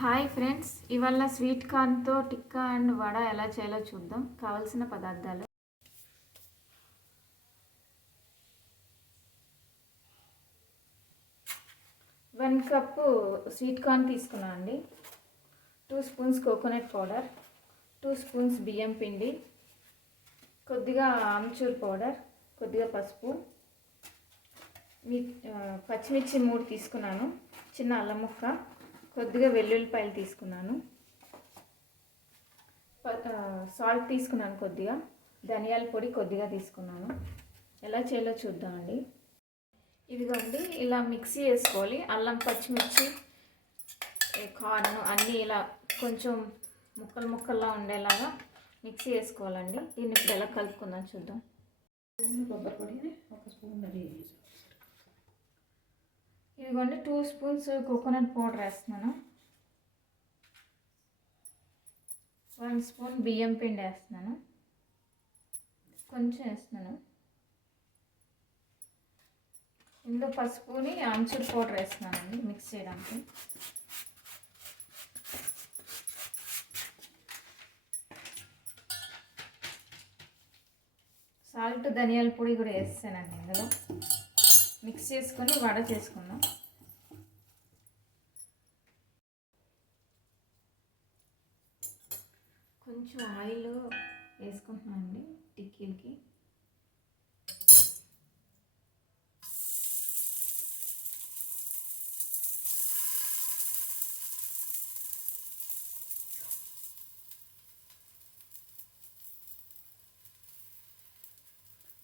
Hi friends, ఇవాళ sweet కార్న్తో tikka and vada ఎలా చేయాలో చూద్దాం. కావలసిన పదార్థాలు: 1 కప్పు స్వీట్ కార్న్ తీసుకున్నాను అండి, 2 స్పూన్స్ కోకోనట్ పౌడర్, 2 స్పూన్స్ బియ్యం పిండి, కొద్దిగా ఆమ్చూర్ పౌడర్, కొద్దిగా పసుపు, పచ్చిమిర్చి 3 తీసుకున్నాను, చిన్న అల్లం ముక్క, కొద్దిగా వెల్లుల్లిపాయలు తీసుకున్నాను, సాల్ట్ తీసుకున్నాను, కొద్దిగా ధనియాల పొడి కొద్దిగా తీసుకున్నాను. ఎలా చేయాలో చూద్దామండి. ఇదిగోండి, ఇలా మిక్సీ వేసుకోవాలి. అల్లం, పచ్చిమిర్చి, కార్న్ అన్నీ ఇలా కొంచెం ముక్కలు ముక్కల్లా ఉండేలాగా మిక్సీ వేసుకోవాలండి. దీన్ని ఇప్పుడు ఎలా కలుపుకుందాం చూద్దాం. కొబ్బరి పొడి 1 స్పూన్ ఇదిగోండి, 2 స్పూన్స్ కోకోనట్ పౌడర్ వేస్తున్నాను, 1 స్పూన్ బియ్యం పిండి వేస్తున్నాను, కొంచెం వేస్తున్నాను. ఇందులో పసుపుని ఆమ్చూర్ పౌడర్ వేస్తున్నానండి మిక్స్ చేయడానికి. సాల్ట్, ధనియాల పొడి కూడా వేస్తానండి. ఇందులో మిక్స్ చేసుకొని వడ చేసుకుందాం. కొంచెం ఆయిల్ వేసుకుంటున్నానండి టిక్కీలకి.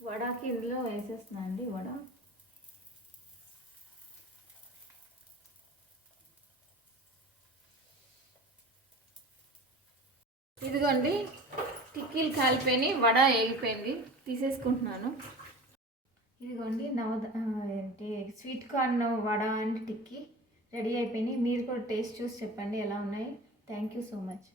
వడకి ఇందులో వేసేస్తున్నాను అండి. వడ ఇదిగోండి, టిక్కీలు కాలిపోయి వడ వేగిపోయింది, తీసేసుకుంటున్నాను. ఇదిగోండి, sweet corn vada and tikki ready అయిపోయినాయి. మీరు కూడా టేస్ట్ చూసి చెప్పండి ఎలా ఉన్నాయి. Thank you so much.